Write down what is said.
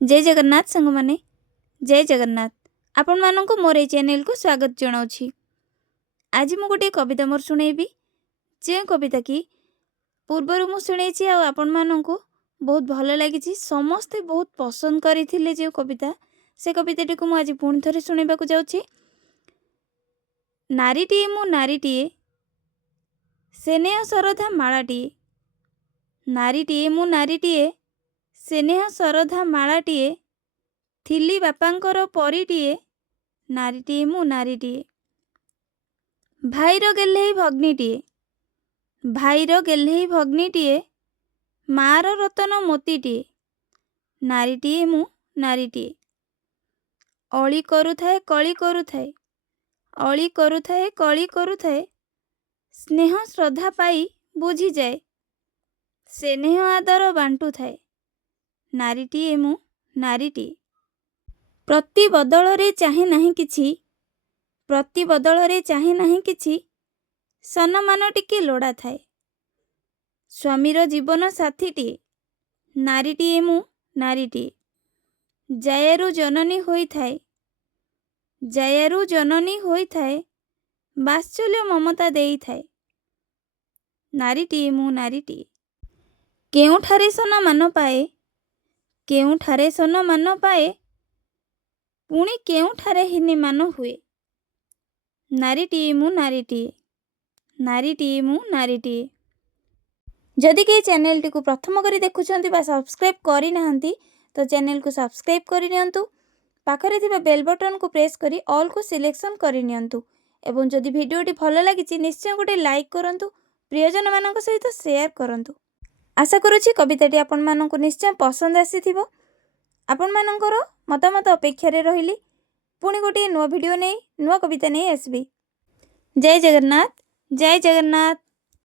जय जगन्नाथ सांग माने जय जगन्नाथ आपण मानक मोर चैनल को स्वागत जनाऊँ। आज मु गोटे कविता मोर शुणेबी जे कविता कि पूर्वर मु शुणी आपण मानक बहुत भल लगी समस्ते बहुत पसंद करते जो कविता से कविताटी को आज पुणी थे शुणा जाऊँगी। नारीटीए मु नारीटीए स्नेह सरधा मालाटीए नारीटीए मु नारीटीए स्नेह सरधा मालाटीए थिली बापांकर परीटीए नारीटीए मु नारीटीए भाईर गेल्हेई भग्नीटीए भाईर गेल्हेई भग्नीटीए मार रतन मोतीटीए नारीटीए मु नारीटीए अली करुथाए कली करुथाए अली करुथाए कली करुथाए स्नेह श्रद्धा पाई बुझी जाए स्नेह आदर बांटू थाए नारीटीए मु नारीटीए प्रति बदल चाहे नहीं किछि प्रति बदल चाहे नहीं किछि सम्मान टिके लोड़ा थाए स्वामीर जीवन साथीटीए नारीटीए मु नारीटीए जयारु जननी होई थाए जयारु जननी होई थाए वात्सल्य ममता देई थाए नारीटीए मु नारीटीए केउठारे सम्मान पाए केउठारे सम्मान पाए पुणी केउठारे हिनी मान हुए नारीटीए मु नारीटीए नारीटीए मु नारीटीए। जदि के चैनल टी को प्रथम करी देखुछंती बा सब्सक्राइब करी नाहंती तो चैनल को सब्सक्राइब करी नियंतु पाखरे थिबा बेल बटन को प्रेस करी ऑल को सिलेक्शन करी नियंतु एवं जदि वीडियोटी भल लागिछि निश्चय गोटे लाइक करंतु प्रियजन मानक सहित शेयर करंतु। आशा करूछि कविताटी आपण मानक निश्चय पसंद आसीथिबो। आपण मानकर मतामत अपेक्षा रहिली पुणी गोटे नुआ वीडियो नहीं नुआ कविता नहीं आसबी। जय जगन्नाथ जय जगन्नाथ।